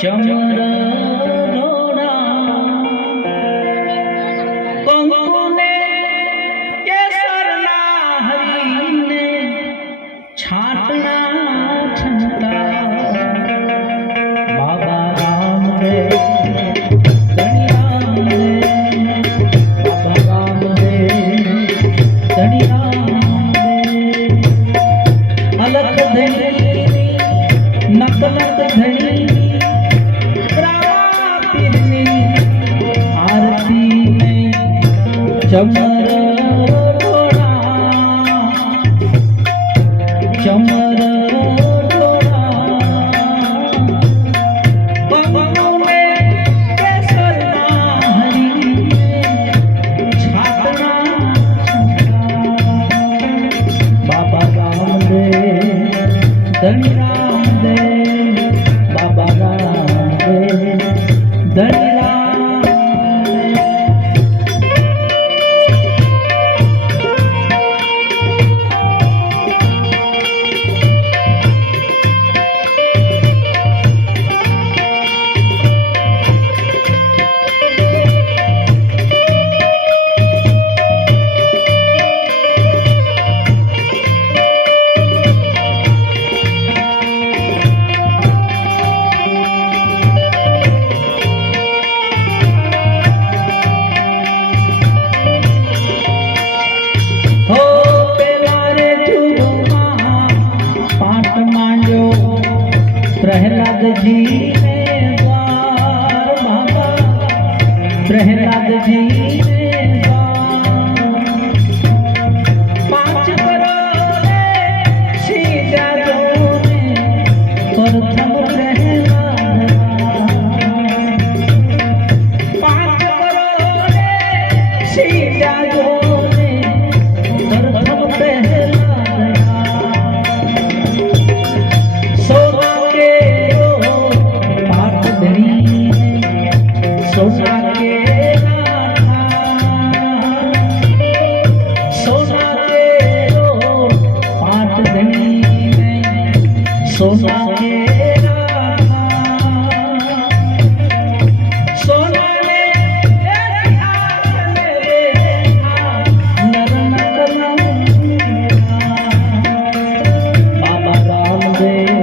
ચમર કંકુને કેસરના હરીને છાટણા છંટા બાબા રામદેવ ધણી રામદેવ બાબા રામદેવ ધણી રામદેવ અલખ ધણી નકલક ધણી ચમર ચમર પગને કેસરના હરીને છાટણા બાબા રામદેવ ધણી રામદેવ બાબા રામદેવ ધણી प्रहलाद जी ने द्वार बाबा प्रहलाद जी ने द्वार 5 करोड़ सीधा जोने प्रथम प्रहलाद 5 करोड़ सीधा जोने प्रथम प्रहलाद सोना के सोना ने बाबा रामदेव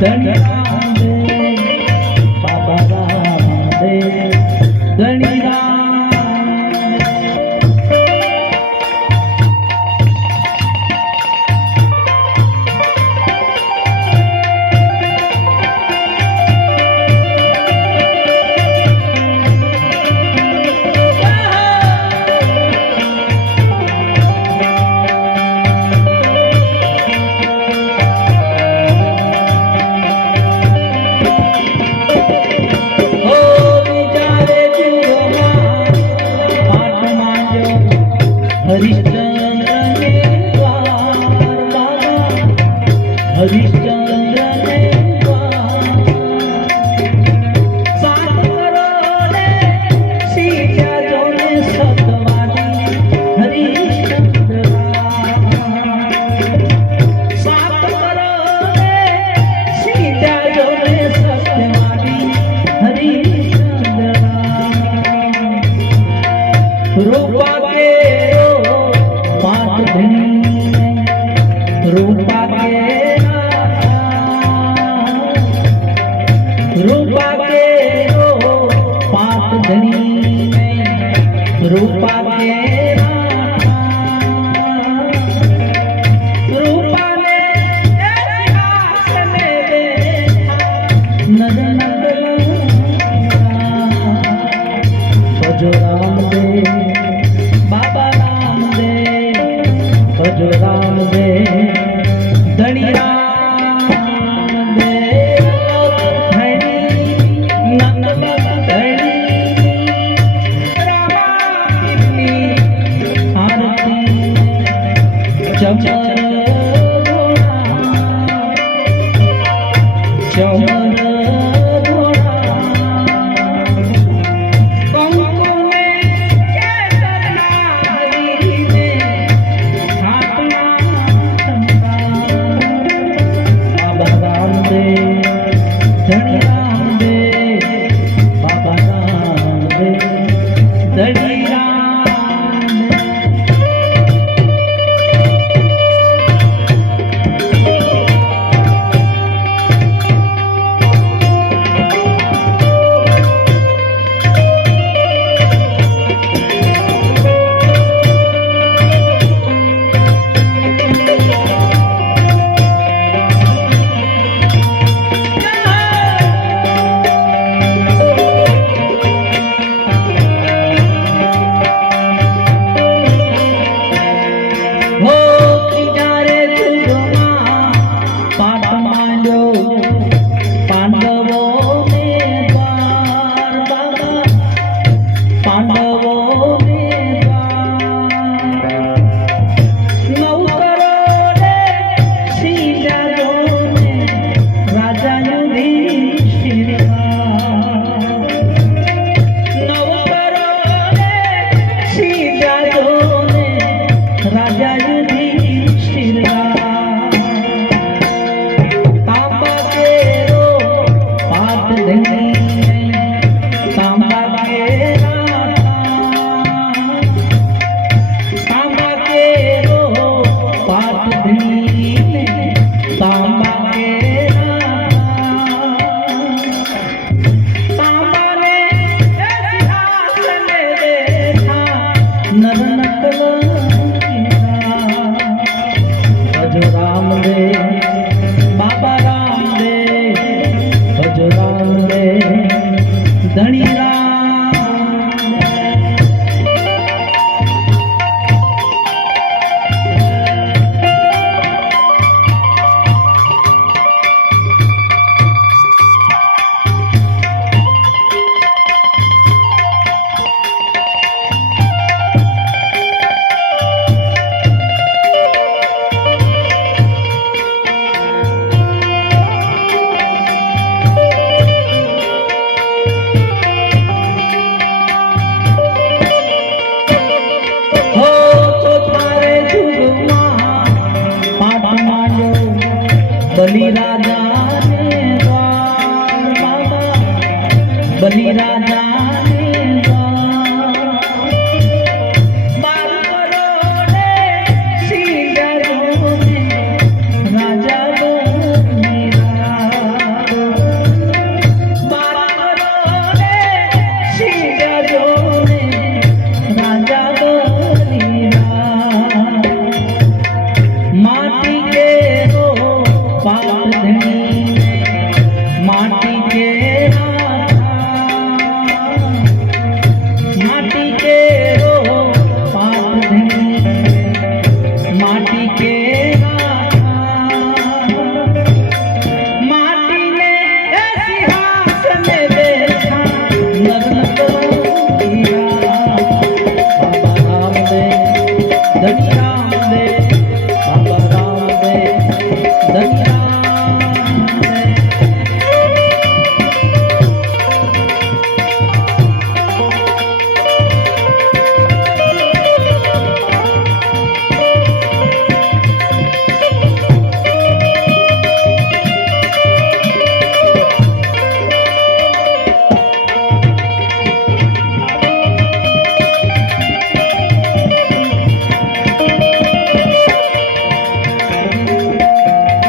धनी रामदेव बाबा रामदेव धनी हरिश्चंद्र ने द्वार बाबा हरिश्चंद्र ने द्वार 7 करोड़ सीधा जोने सतवादी हरिश्चंद्र 7 करोड़ सीधा जोने सत्यवादी हरिश्चंद्र रूपा के रूपा के रूपा के 5 धनी रूपा के रूपा ने सिंहासने नदन भजो रामदेव बाबा रामदेव भजो रामदेव धनी रामदेव धनी नंदन धनी रामायणी आरती चमर चमर પછી રાજાને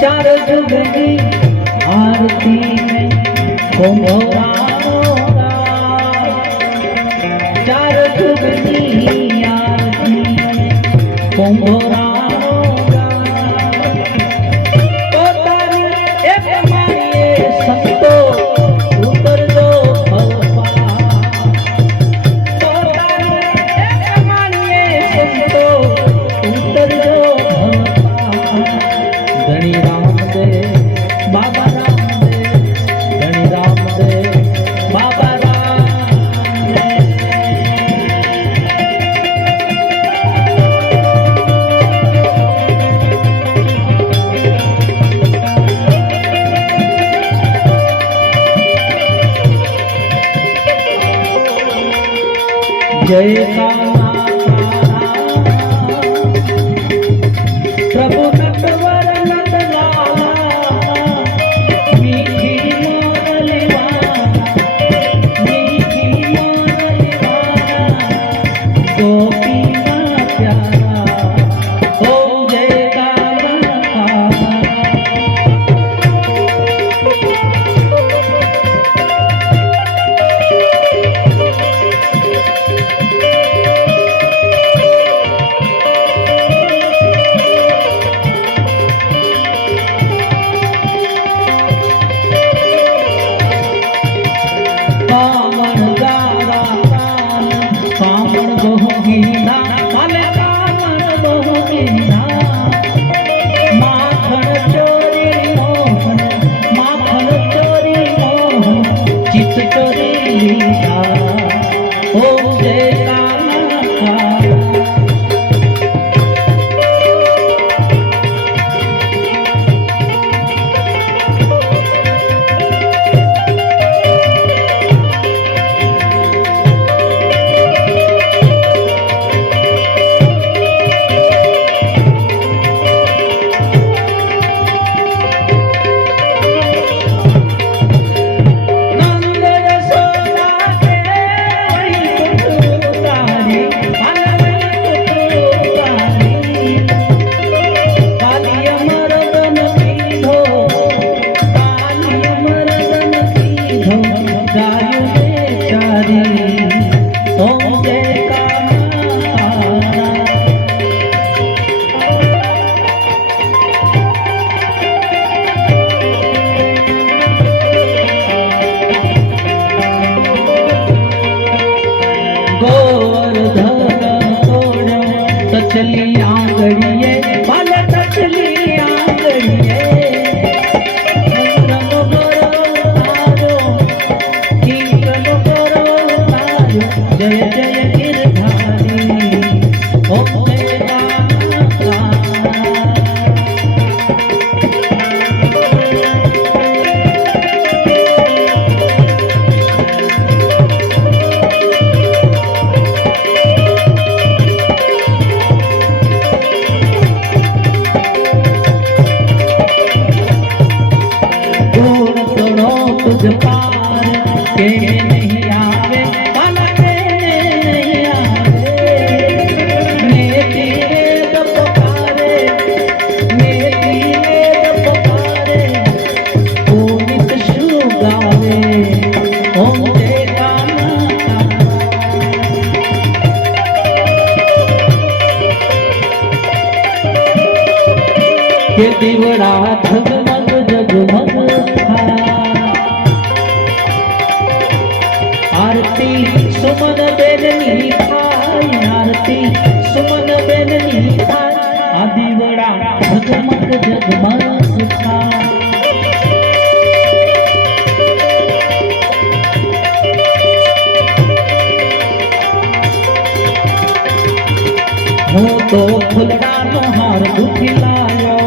चार जुगनी आरती में चार जुगनी आरती में जय प्रभु नटवर नटलाला मीठी मोरलीवा गोपी का प्यारा ओम जय चली आंगड़िए पल चली आंगड़िए रंग करो तारो कीर्तन करो तारो जय जय गिरधारी ओम जय तुझ पार के नहीं દીવડા ઝગમગ જગમગ થાય આરતી સુમન બેનની થાય આરતી સુમન બેનની થાય આ દીવડા ઝગમગ જગમગ થાય હું તો ફૂલડાનો હાર દુખી લાયો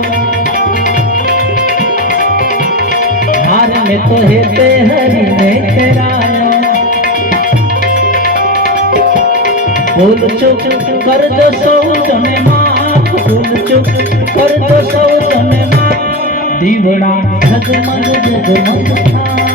હાર ને તો હેતે હરીને ફેરાયો ભૂલ ચૂક કરજો સૌ જને માફ ભૂલ ચૂક કરજો સૌ જને માફ દીવડા ઝગમગ જગમગ થાય